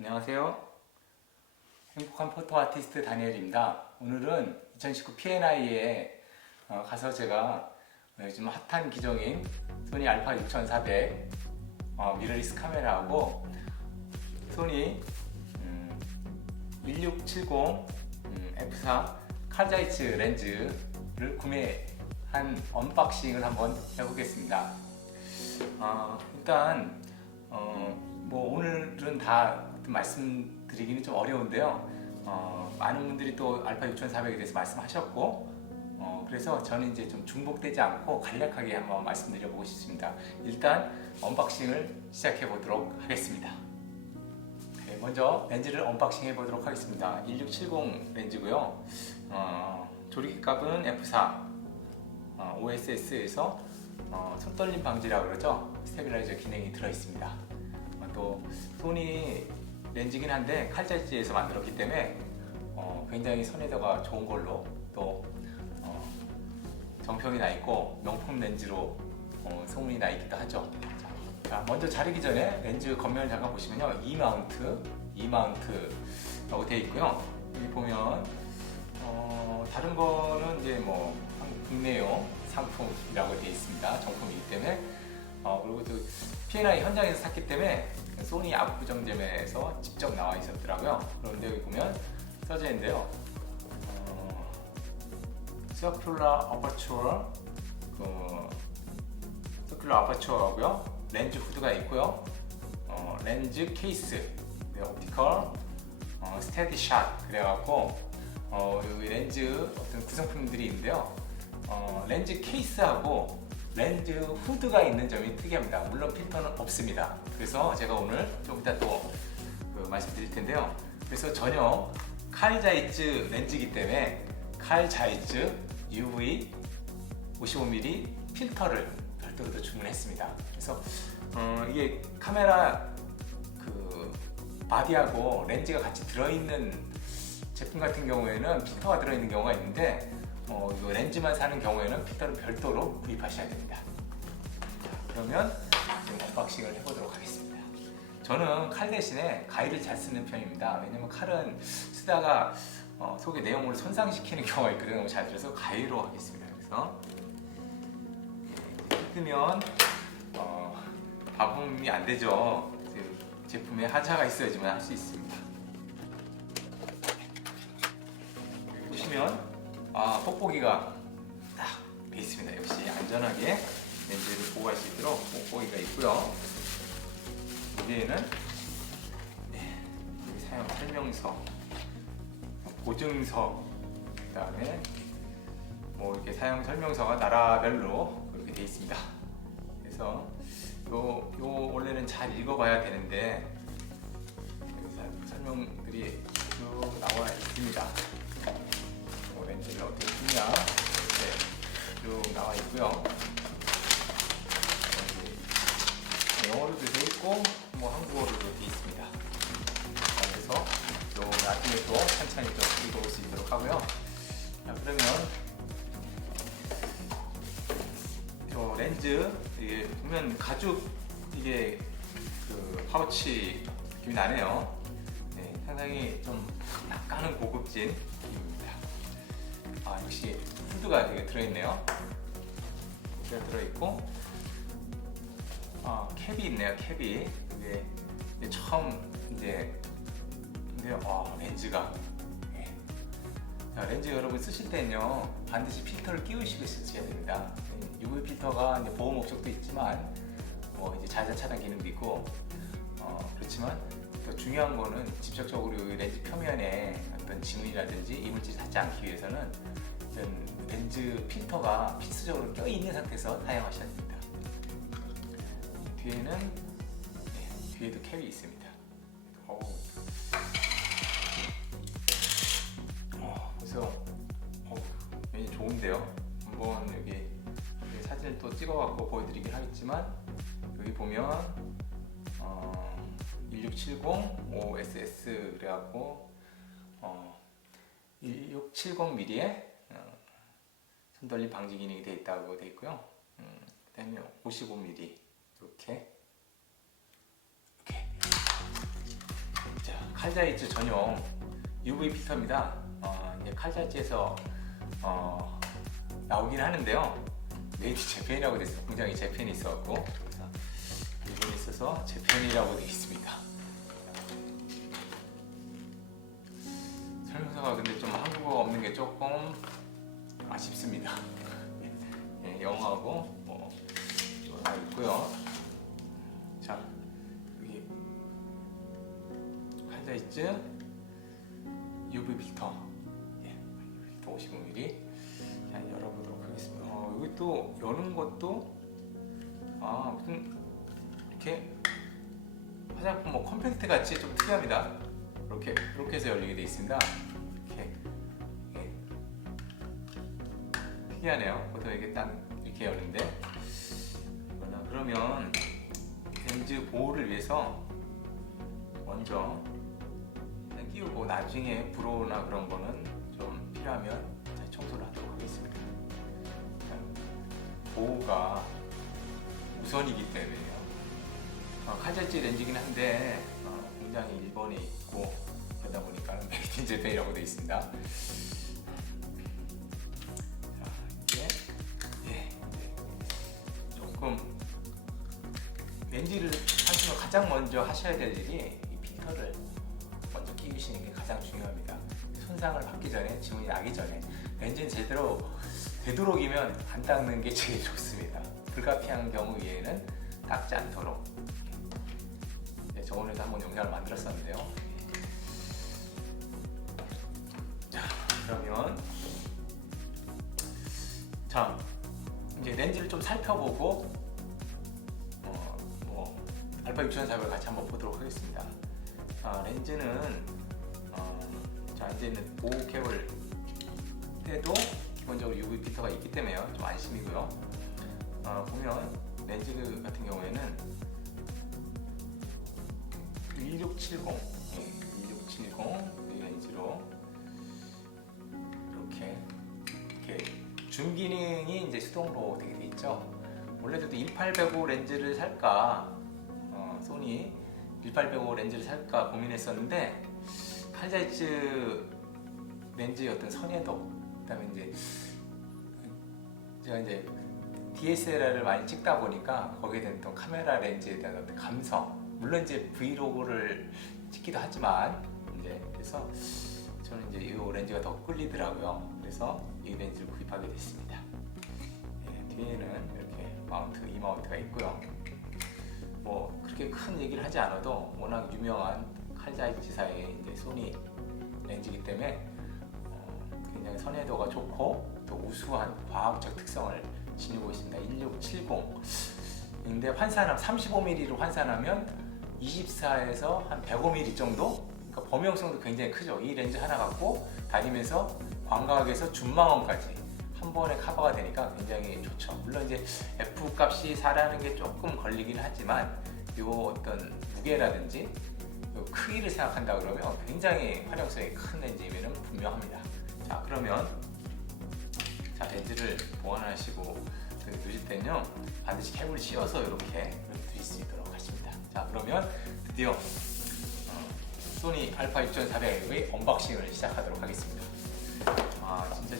안녕하세요. 행복한 포토 아티스트 다니엘입니다. 오늘은 2019 P&I에 가서 제가 요즘 핫한 기종인 소니 알파 6400 미러리스 카메라하고 소니 1670 F4 칼자이츠 렌즈를 구매한 언박싱을 한번 해보겠습니다. 일단 뭐 오늘은 다 말씀드리기는 좀 어려운데요. 많은 분들이 또 알파 6400에 대해서 말씀하셨고, 그래서 저는 이제 좀 중복되지 않고 간략하게 한번 말씀드려보고 싶습니다. 일단 언박싱을 시작해 보도록 하겠습니다. 네, 먼저 렌즈를 언박싱 해 보도록 하겠습니다. 1670 렌즈고요. 조리기값은 F4 OSS에서 손떨림 방지라고 그러죠. 스테빌라이저 기능이 들어 있습니다. 또 소니 렌즈긴 한데 칼자이즈에서 만들었기 때문에 굉장히 선에다가 좋은 걸로 또 정평이 나 있고 명품 렌즈로 소문이 나 있기도 하죠. 자, 먼저 자르기 전에 렌즈 겉면을 잠깐 보시면요, E 마운트라고 되어 있고요. 여기 보면 다른 거는 이제 뭐 국내용 상품이라고 되어 있습니다. 정품이기 때문에. 그리고 또 P&I 현장에서 샀기 때문에 소니 압구정점에서 직접 나와 있었더라고요. 그런데 여기 보면 써져 있는데요. 서큘러 아퍼처어고요. 렌즈 후드가 있고요. 렌즈 케이스, 옵티컬, 스테디 샷 그래갖고 여기 렌즈 어떤 구성품들이 있는데요. 렌즈 케이스하고 렌즈 후드가 있는 점이 특이합니다. 물론 필터는 없습니다. 그래서 제가 오늘 좀 이따 또 말씀드릴 텐데요. 그래서 전용 칼자이츠 렌즈이기 때문에 칼자이츠 UV 55mm 필터를 별도로 더 주문했습니다. 그래서 이게 카메라 그 바디하고 렌즈가 같이 들어있는 제품 같은 경우에는 필터가 들어있는 경우가 있는데 이 렌즈만 사는 경우에는 필터를 별도로 구입하셔야 됩니다. 자, 그러면 지금 언박싱을 해보도록 하겠습니다. 저는 칼 대신에 가위를 잘 쓰는 편입니다. 왜냐면 칼은 쓰다가 속의 내용물을 손상시키는 경우가 있거든요. 잘 들어서 가위로 하겠습니다. 그래서 뜯으면 가품이 안 되죠. 제품에 하자가 있어야지만 할 수 있습니다. 보시면 뽁뽁이가 딱 돼 있습니다. 역시 안전하게 렌즈를 보호할 수 있도록 뽁뽁이가 있고요. 여기에는 여기 사용 설명서, 보증서, 그다음에 뭐 이렇게 사용 설명서가 나라별로 그렇게 돼 있습니다. 그래서 요 원래는 잘 읽어봐야 되는데 설명들이 쭉 나와 있습니다. 렌즈를 어떻게 쓰냐 이렇게 쭉 나와 있고요. 영어로도 되어 있고 뭐 한국어로도 되어 있습니다. 그래서 요 나중에 또 천천히 좀 읽어볼 수 있도록 하고요. 자, 그러면 저 렌즈 이게 보면 가죽 이게 그 파우치 느낌이 나네요. 네, 상당히 좀 약간은 고급진 느낌입니다. 역시 후드가 이게 들어있네요. 후드가 들어있고 캡이 있네요. 캡이 이게 처음 이제 근데요. 렌즈가 자, 렌즈 여러분 쓰실 때는요 반드시 필터를 끼우시고 쓰셔야 됩니다. UV 필터가 이제 보호 목적도 있지만 뭐 이제 자자 차단 기능도 있고 그렇지만 더 중요한 거는 직접적으로 렌즈 표면에 어떤 지문이라든지 이물질이 닿지 않기 위해서는 렌즈 필터가 필수적으로 껴있는 상태에서 사용하셔야 됩니다. 뒤에는 뒤에도 캡이 있습니다. 그래서 굉장히 좋은데요. 한번 여기 사진을 또 찍어갖고 보여드리긴 하겠지만 여기 보면 1670 OSS 그래갖고 1670mm에 손떨림 방지 기능이 되어 있다고 되어 있고요. 그다음에 55mm 이렇게 자, 칼자이즈 전용 UV 필터입니다. 이제 칼자이즈에서 나오긴 하는데요. 메이드 재팬이라고 돼있어요. 공장에 재팬이 있어갖고 일본에 있어서 재팬이라고 되어 있습니다. 설명서가 근데 좀 한국어 없는 게 조금 아쉽습니다. 네, 영어하고 뭐 다 있고요. 자, 여기 칼자이즈 UV 필터, 필터 55mm. 자, 열어보도록 하겠습니다. 여기 또 여는 것도 무슨 이렇게 화장품 뭐 컴팩트 같이 좀 특이합니다. 이렇게 해서 열리게 되어 있습니다. 이렇게 특이하네요. 보통 이게 딱 이렇게 여는데, 그러면 렌즈 보호를 위해서 먼저 끼우고 나중에 불어나 그런 거는 좀 필요하면 청소를 하도록 하겠습니다. 보호가 우선이기 때문에요. 칼자이즈 렌즈이긴 한데 공장이 일본에 있고 그러다 보니까 메이드 인 재팬이라고 되어 있습니다. 자, 이게 조금 렌즈를 사시면 가장 먼저 하셔야 될 일이 이 필터를 먼저 끼우시는 게 가장 중요합니다. 손상을 받기 전에, 지문이 나기 전에 렌즈는 제대로 되도록이면 안 닦는 게 제일 좋습니다. 불가피한 경우 외에는 닦지 않도록. 저번에도 한번 영상을 만들었었는데요. 자, 그러면 이제 렌즈를 좀 살펴보고 알파 6400을 같이 한번 보도록 하겠습니다. 렌즈는 이제는 보호캡을 때도 기본적으로 UV 필터가 있기 때문에 좀 안심이고요. 보면 렌즈 같은 경우에는 1670 이 렌즈로 이렇게 줌 기능이 이제 수동으로 되게 돼 있죠. 원래도 1800 렌즈를 살까, 소니 1800 렌즈를 살까 고민했었는데, 칼자이즈 렌즈의 어떤 선회도, 그다음에 이제 제가 이제 DSLR을 많이 찍다 보니까 거기에 대한 또 카메라 렌즈에 대한 어떤 감성, 물론 이제 브이로그를 찍기도 하지만 그래서 저는 이제 이 렌즈가 더 끌리더라고요. 그래서 이 렌즈를 구입하게 됐습니다. 뒤에는 이렇게 이 마운트가 있고요. 뭐 그렇게 큰 얘기를 하지 않아도 워낙 유명한 칼자이즈사의 이제 소니 렌즈이기 때문에 굉장히 선회도가 좋고 또 우수한 과학적 특성을 지니고 있습니다. 1670. 근데 환산하면 35mm로 환산하면 24에서 한 105mm 정도? 그러니까 범용성도 굉장히 크죠. 이 렌즈 하나 갖고 다니면서 광각에서 줌망원까지 한 번에 커버가 되니까 굉장히 좋죠. 물론 이제 F 값이 4라는 게 조금 걸리긴 하지만 요 어떤 무게라든지 요 크기를 생각한다 그러면 굉장히 활용성이 큰 렌즈이면 분명합니다. 자, 그러면 렌즈를 보관하시고 두실 때는요, 반드시 캡을 씌워서 이렇게 두실 수 있도록 하십니다. 자, 그러면 드디어 소니 알파 6400의 언박싱을 시작하도록 하겠습니다. 진짜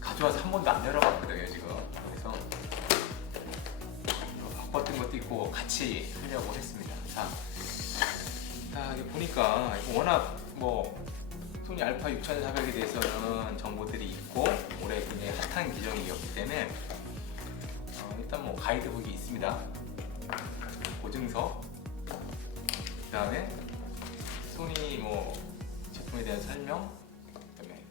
가져와서 한 번도 안 열어봤거든요 지금. 그래서 바꿨던 것도 있고 같이 하려고 했습니다. 자, 여기 보니까 워낙 소니 알파 6400에 대해서는 정보들이 있고 올해 굉장히 핫한 기종이었기 때문에 일단 가이드북이 있습니다. 보증서, 그 다음에 소니 제품에 대한 설명, 그다음에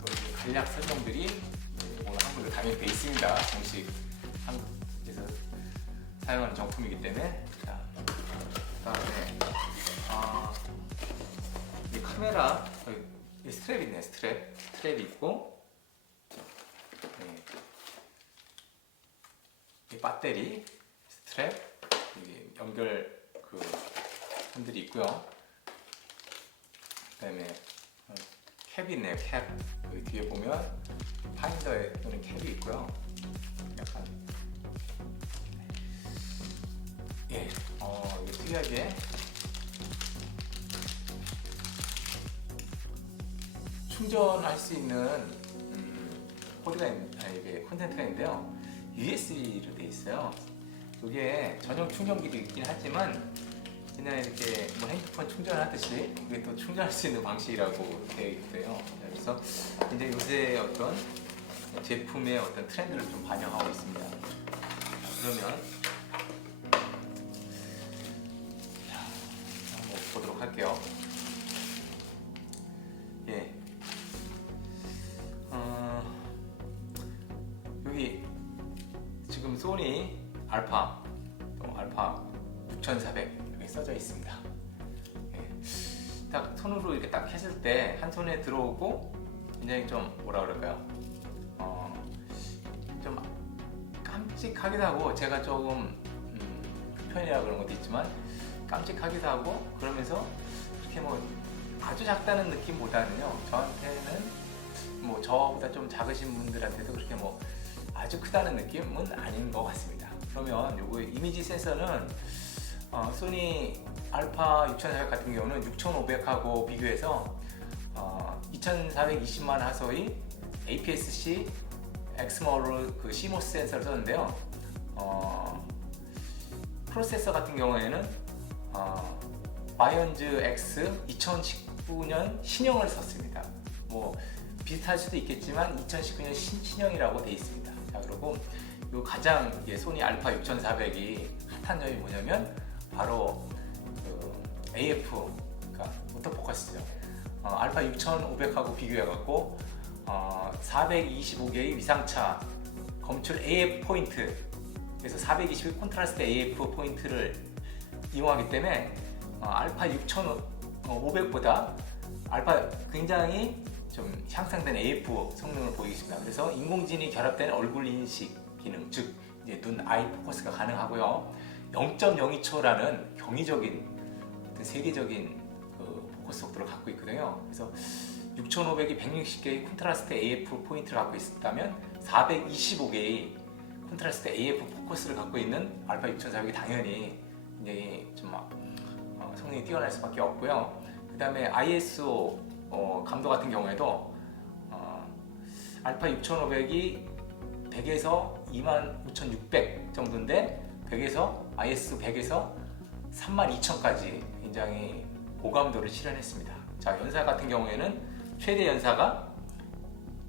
또 간략 설명들이 오늘 한글로 당연히 돼 있습니다. 정식 한국에서 사용하는 정품이기 때문에. 자, 그다음에 이 카메라 이 스트랩 있네. 스트랩이 있고, 이 배터리 스트랩, 연결 선들이 있고요. 그다음에 캡이 있네요. 캡. 여기 뒤에 보면 파인더에 또는 캡이 있고요. 약간 이게 특이하게 충전할 수 있는 이게 콘텐츠가 있는데요. USB로 되어 있어요. 이게 전용 충전기도 있긴 하지만 그냥 이렇게 뭐 핸드폰 충전하듯이 이게 또 충전할 수 있는 방식이라고 되어 있고요. 그래서 이제 요새 어떤 제품의 어떤 트렌드를 좀 반영하고 있습니다. 그러면 한번 보도록 할게요. 예. 여기 지금 소니 알파 6400 이렇게 써져 있습니다. 예. 딱 손으로 이렇게 딱 했을 때 한 손에 들어오고 굉장히 좀 뭐라 그럴까요? 좀 깜찍하기도 하고 제가 조금 편이라 그런 것도 있지만 깜찍하기도 하고 그러면서 그렇게 뭐 아주 작다는 느낌보다는요 저한테는 뭐 저보다 좀 작으신 분들한테도 그렇게 뭐 아주 크다는 느낌은 아닌 것 같습니다. 그러면 요거 이미지 센서는 소니 알파 6400 같은 경우는 6500하고 비교해서 2420만 화소의 APS-C 엑스모로 그 CMOS 센서를 썼는데요. 프로세서 같은 경우에는 바이언즈 X 2019년 신형을 썼습니다. 뭐 비슷할 수도 있겠지만 2019년 신형이라고 되어 있습니다. 자, 그리고 요 가장 소니 알파 6400이 핫한 점이 뭐냐면 바로 그 AF, 그러니까 오토포커스죠. 알파 6500하고 비교해갖고 425개의 위상차 검출 AF 포인트, 그래서 420의 콘트라스트 AF 포인트를 이용하기 때문에 알파 6500보다 알파 굉장히 좀 향상된 AF 성능을 보이겠습니다. 그래서 인공지능이 결합된 얼굴 인식 기능, 즉 눈 아이 포커스가 가능하고요. 0.02초라는 경이적인 세계적인 그 포커스 속도를 갖고 있거든요. 그래서 6500이 160개의 콘트라스트 AF 포인트를 갖고 있다면 425개의 콘트라스트 AF 포커스를 갖고 있는 알파 6400이 당연히 굉장히 좀 성능이 뛰어날 수밖에 없고요. 그 다음에 ISO 감도 같은 경우에도 알파 6500이 100에서 25600 정도인데 100에서 ISO 100에서 32000까지 굉장히 고감도를 실현했습니다. 자, 연사 같은 경우에는 최대 연사가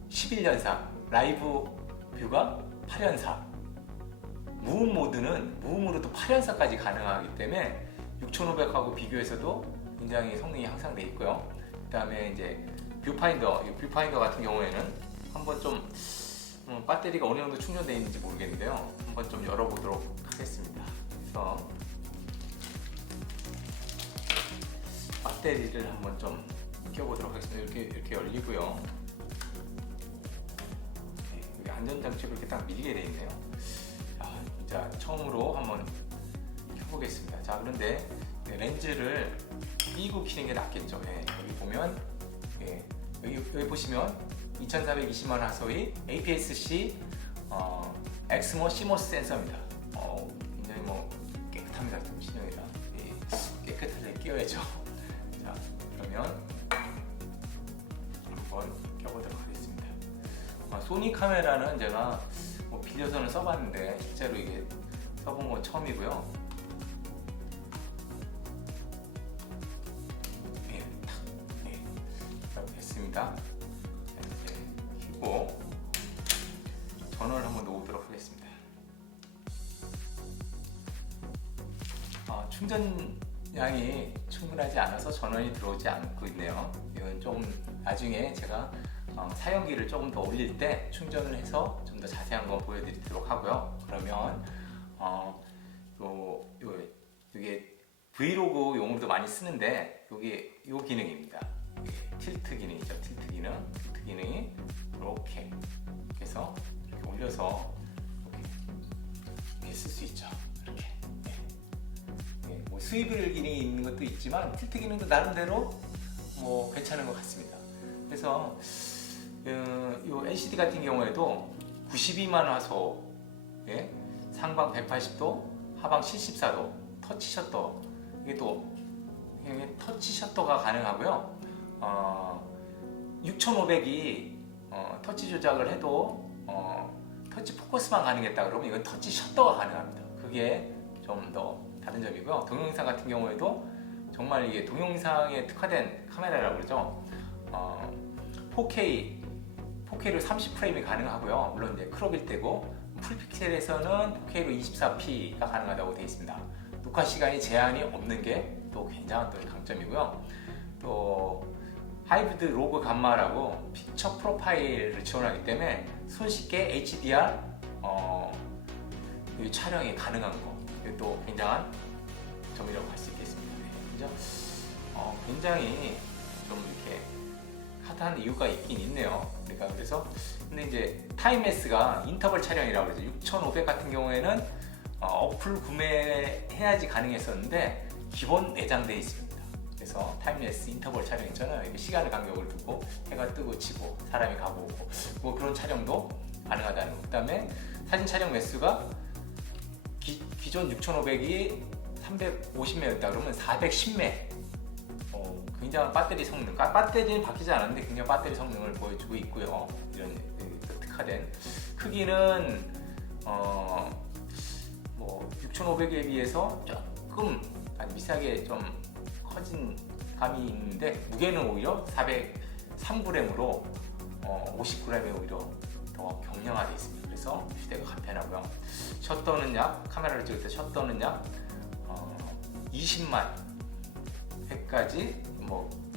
11연사, 라이브 뷰가 8연사, 무음 모드는 무음으로도 8연사까지 가능하기 때문에 6500하고 비교해서도 굉장히 성능이 향상되어 있고요. 그 다음에 이제 뷰파인더 같은 경우에는 한번 좀 배터리가 어느 정도 충전되어 있는지 모르겠는데요. 한번 좀 열어보도록 하겠습니다. 그래서 배터리를 한번 좀 껴보도록 하겠습니다. 이렇게 열리고요. 여기 안전장치로 이렇게 딱 밀게 되어 있네요. 자, 처음으로 한번 켜보겠습니다. 자, 그런데 렌즈를 끼고 키는 게 낫겠죠. 여기 보면 여기 보시면 2420만 화소의 APS-C 엑스모 CMOS 센서입니다. 굉장히 뭐 깨끗합니다. 신형이라 깨끗하게 끼워야죠. 자, 그러면 한번 껴보도록 하겠습니다. 소니 카메라는 제가 뭐 빌려서는 써봤는데 실제로 이게 써본 건 처음이고요. 이렇게 됐습니다. 이렇게 켜고 전원을 한번 놓도록 하겠습니다. 충전량이 충분하지 않아서 전원이 들어오지 않고 있네요. 이건 좀 나중에 제가 사용기를 조금 더 올릴 때 충전을 해서 좀 더 자세한 거 보여드리도록 하고요. 그러면 이게 브이로그 용으로도 많이 쓰는데 이게 이 기능입니다. 틸트 기능이죠. 틸트 기능이 이렇게 해서 이렇게 올려서 이렇게 쓸 수 있죠. 이렇게. 뭐 스위블 기능이 있는 것도 있지만 틸트 기능도 나름대로 뭐 괜찮은 것 같습니다. 그래서 이 LCD 같은 경우에도 92만 화소, 상방 180도, 하방 74도, 터치 셔터 이게 또 터치 셔터가 가능하고요. 6500이 터치 조작을 해도 터치 포커스만 가능했다 그러면 이건 터치 셔터가 가능합니다. 그게 좀 더 다른 점이고요. 동영상 같은 경우에도 정말 이게 동영상에 특화된 카메라라고 그러죠. 4K로 30프레임이 가능하고요. 물론 이제 크롭일 때고 풀픽셀에서는 4K로 24p가 가능하다고 되어 있습니다. 녹화 시간이 제한이 없는 게 또 굉장한 또 강점이고요. 또 하이브리드 로그 감마라고 픽처 프로파일을 지원하기 때문에 손쉽게 HDR 촬영이 가능한 거, 이게 또 굉장한 점이라고 할 수 있겠습니다. 네, 굉장히 좀 이렇게 핫한 이유가 있긴 있네요. 그래서 근데 이제 타임레스가 인터벌 촬영이라고 그러죠. 6500 같은 경우에는 어플 구매해야지 가능했었는데 기본 내장되어 있습니다. 그래서 타임레스 인터벌 촬영 있잖아요. 이렇게 시간을 간격을 두고 해가 뜨고 지고 사람이 가고 오고 뭐 그런 촬영도 가능하다는 거. 그다음에 사진 촬영 매수가 기존 6500이 350매였다 그러면 410매. 굉장한 배터리 성능. 배터리는 바뀌지 않았는데 굉장히 배터리 성능을 보여주고 있고요. 이런 특화된 크기는 6500에 비해서 조금 미세하게 좀 커진 감이 있는데 무게는 오히려 403g으로 50g에 오히려 더 경량화되어 있습니다. 그래서 휴대가 간편하고요. 셔터는 카메라를 찍을 때 셔터는 약 20만 회까지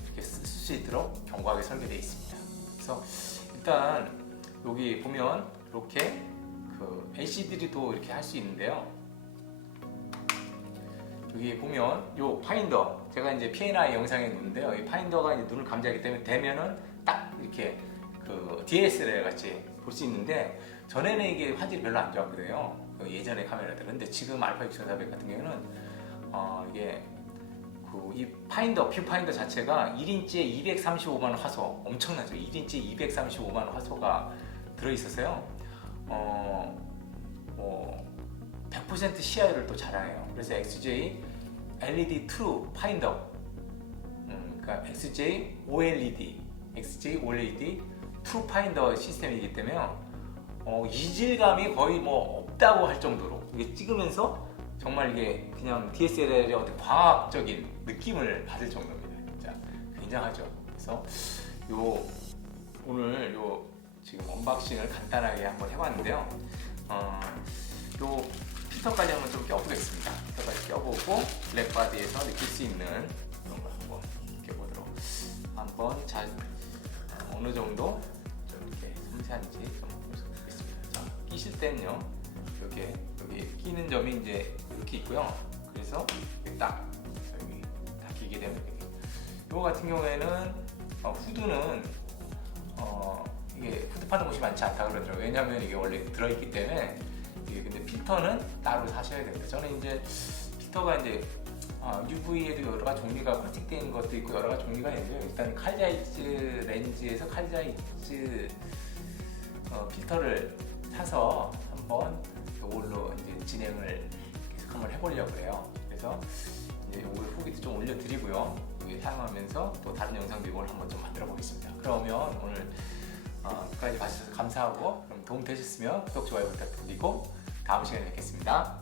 이렇게 쓸 수 있도록 견고하게 설계되어 있습니다. 그래서 일단 여기 보면 이렇게 LCD도 이렇게 할 수 있는데요. 여기 보면 요 파인더, 제가 이제 P&I 영상에 놓는데요. 이 파인더가 이제 눈을 감지하기 때문에 되면은 딱 이렇게 DSLR 같이 볼 수 있는데 전에는 이게 화질이 별로 안 좋았거든요. 예전의 카메라들은. 근데 지금 알파 6400 같은 경우는 이게 이 파인더, 뷰 파인더 자체가 1인치에 235만 화소, 엄청나죠. 1인치에 235만 화소가 들어있어서요. 100% CI를 또 자랑해요. 그래서 XJ LED True 파인더, 그러니까 XJ OLED True 파인더 시스템이기 때문에 이질감이 거의 없다고 할 정도로 이게 찍으면서 정말 이게 그냥 DSLR의 어떤 과학적인 느낌을 받을 정도입니다. 진짜 굉장하죠. 그래서 오늘 지금 언박싱을 간단하게 한번 해봤는데요. 요 필터까지 한번 좀 껴보겠습니다. 필터까지 껴보고 블랙바디에서 느낄 수 있는 그런 걸 한번 껴보도록 한번 잘 어느 정도 좀 이렇게 섬세한지 좀 보겠습니다. 자, 끼실 때는요, 여기 끼는 점이 이제 이렇게 있고요. 그래서 딱 여기 다 끼게 되면 이거 같은 경우에는 후드는 이게 후드파는 곳이 많지 않다 그러더라고요. 왜냐하면 이게 원래 들어있기 때문에. 근데 필터는 따로 사셔야 됩니다. 저는 이제 필터가 이제 UV에도 여러 가지 종류가 코팅된 것도 있고 여러 가지 종류가 있는데요. 일단 칼자이츠 렌즈에서 칼자이츠 필터를 사서 한번 이걸로 이제 진행을 계속 한번 해보려고 해요. 그래서 이제 이걸 후기도 좀 올려드리고요. 여기 사용하면서 또 다른 영상도 이걸 한번 좀 만들어 보겠습니다. 그러면 오늘 끝까지 봐주셔서 감사하고, 그럼 도움 되셨으면 구독, 좋아요 부탁드리고 다음 시간에 뵙겠습니다.